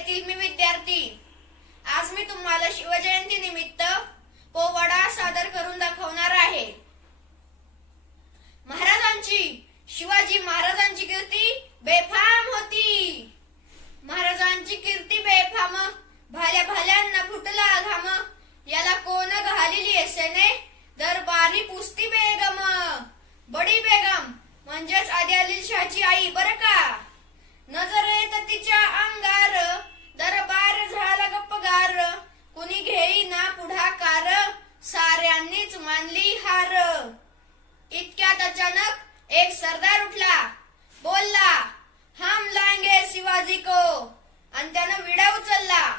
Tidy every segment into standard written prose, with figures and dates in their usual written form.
शाळेतील मी विद्यार्थी। आज मी तुम्हाला शिवजयंती निमित्त पोवाडा सादर करून दाखवणार आहे। शिवाजी महाराजांची कीर्ती बेफाम होती। महाराजांची कीर्ती बेफाम, भाल्या भाल्यांना फुटला घाम। याला कोण घालिली एसेने, दरबारी पुसती बेगम। बडी बेगम म्हणजेच आदी आदिलशाहची आई बर का। नजरेत तिच्या अंगार, दरबार झाला गप्पगार। कुणी घेईना पुढाकार, साऱ्यांनीच मानली हार। इतक्यात अचानक एक सरदार उठला, बोलला, हम लाएंगे शिवाजी को, आणि त्यानं विडा उचलला।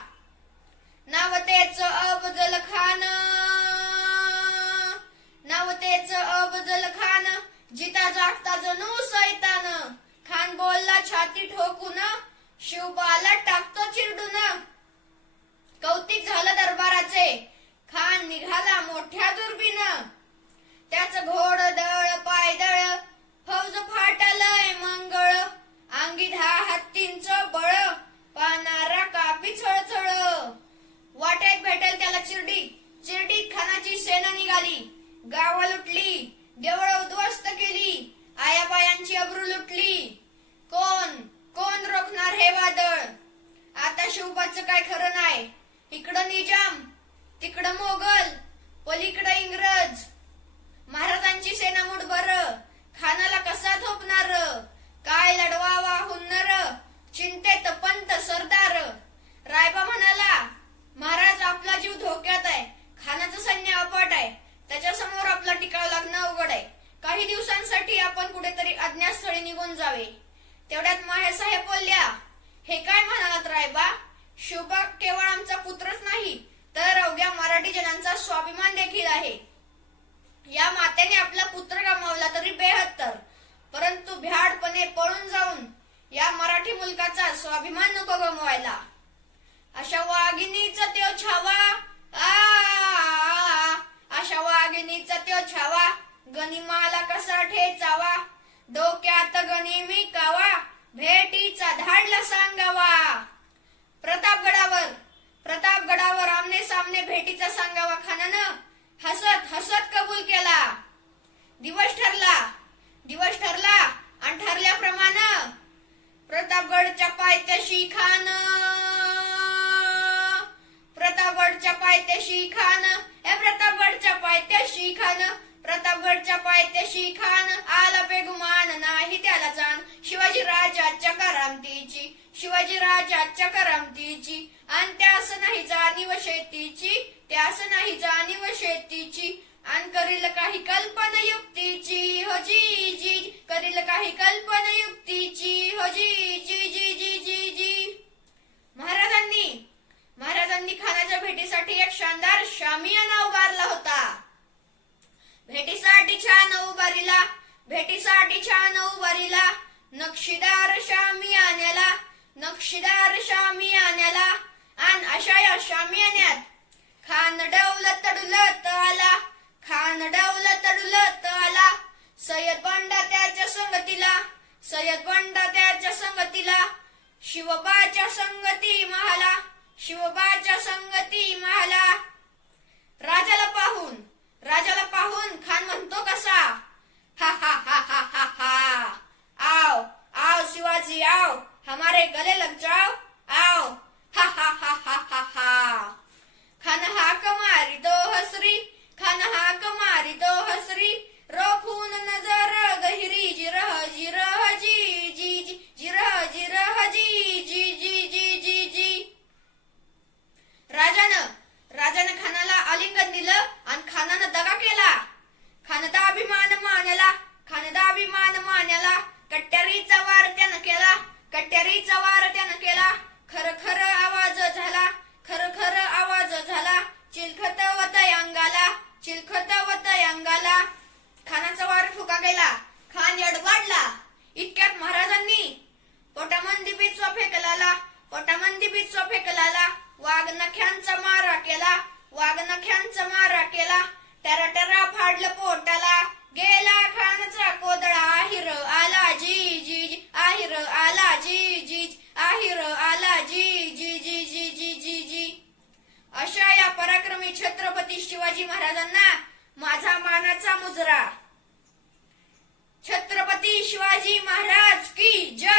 नाव त्याचं अफजल खान, नाव त्याचं अफजल खान। जिता जागता जणू सैतान। खान बोलला छाती ठोकून, शिवबाला टाकतो चिरडून। कौतिक झालं दरबाराचे, खान निघाला मोठ्या दुर्बीन। त्याचं घोडदळ पायदळ, फौज फाटलंय मंगळ। अंगी 10 हत्तींचं बळ, पानारा कापी छळछळ। वाटेत भेटेल त्याला चिरडी, चिरडीत खानाची सेना निघाली। गावं लुटली, देवळं उद्ध्वस्त केली, आयाबायांची अब्रू लुटली। कोण रोखणार हे वादळ। आता शिवबाचं काय खरं नाही। इकडं निजाम, तिकडं मोगल, पलीकडं इंग्रज। महाराजांची सेना मुठभर, खानाला कसा थोपणार। काय लढवावा हुन्नर, चिंतेत पंत सरदार। रायबा म्हणाला, महाराज आपला जीव धोक्यात आहे। खानाचं सैन्य अफाट आहे, त्याच्या समोर आपला टिकाव लागणं अवघड आहे। काही दिवसांसाठी आपण कुठेतरी अज्ञातस्थळी निघून जावे। तेवढ्यात माहेसाहेब बोलल्या, हे काय म्हणालात रायबा। शिवबा केवळ आमचा पुत्रच नाही, तर अवघ्या मराठी जनांचा स्वाभिमान देखील आहे। या मातेने आपला पुत्र गमावला तरी बेहत्तर, परंतु भ्याडपणे पळून जाऊन या मराठी मुलकाचा स्वाभिमान नको गमवायला। अशा वाघिणीचा त्यो छावा, अशा वाघिणीचा त्यो छावा। गनिमाला कसा ठेचावा, डोक्यात गनिमी कावा। भेटीचा धाडला सांगावा। प्रतापगडावर आमने सामने भेटीचा सांगावा खानानं हसत हसत कबूल केला। दिवस ठरला आणि ठरल्याप्रमाणे प्रतापगडच्या पायथ्याशी खान, प्रतापगडच्या पायथ्याशी खान, प्रतापगडच्या पायथ्याशी खान। आला बेगुमान नाही त्याला जाण, शिवाजी राजाच्या करामतीची, शिवाजी राजाच्या करामतीची। आणि त्यास नाही जाणीव शेतीची, त्यास नाही जाणीव शेतीची। आणि करील काही कल्पना युक्तीची, हो जी जी, करील काही कल्पना युक्तीची, हो जी जी जी जी जी जी। महाराजांनी खानाच्या भेटीसाठी एक शानदार शामियाना उभारला होता। भेटीसाठी छान उभारीला, नक्षीदार शामियान्याला। आणि अशा या शामियान्यात खान डौलत आला। सय्यद बंडा त्याच्या संगतीला, शिवबाच्या संगती महाला। राजाला पाहून खान म्हणतो कसा, हा हा हा हा हा हा। आओ शिवाजी आओ, हमारे गले लग जाओ, आओ हा हा हा हा हा हा। खान हाक मारी दो हसरी, रोखून नजर गहिरी। जिरह जी जी जी, जिरह जी जी जी जी जी जी। राजानं खानाला आलिंगन दिलं आणि खानानं दगा केला। खानदा अभिमान मान्याला, कट्यारीचा वार त्यानं केला। खर आवाज झाला, चिलखत अंगाला। खानाचा वार फुका गेला, खान यडवाडला। इतक्यात महाराजांनी पोटामंदी बिचवा फेकलाला। वाघनख्यांचा मारा केला, टरा फाडलं पोटाला। गेला खानचा कोदळा, आहिर आला जी जी, आहिर आला जी जी, आहिर आला जी जी। महाराजांना माझा मानाचा मुजरा. छत्रपती शिवाजी महाराज की जय.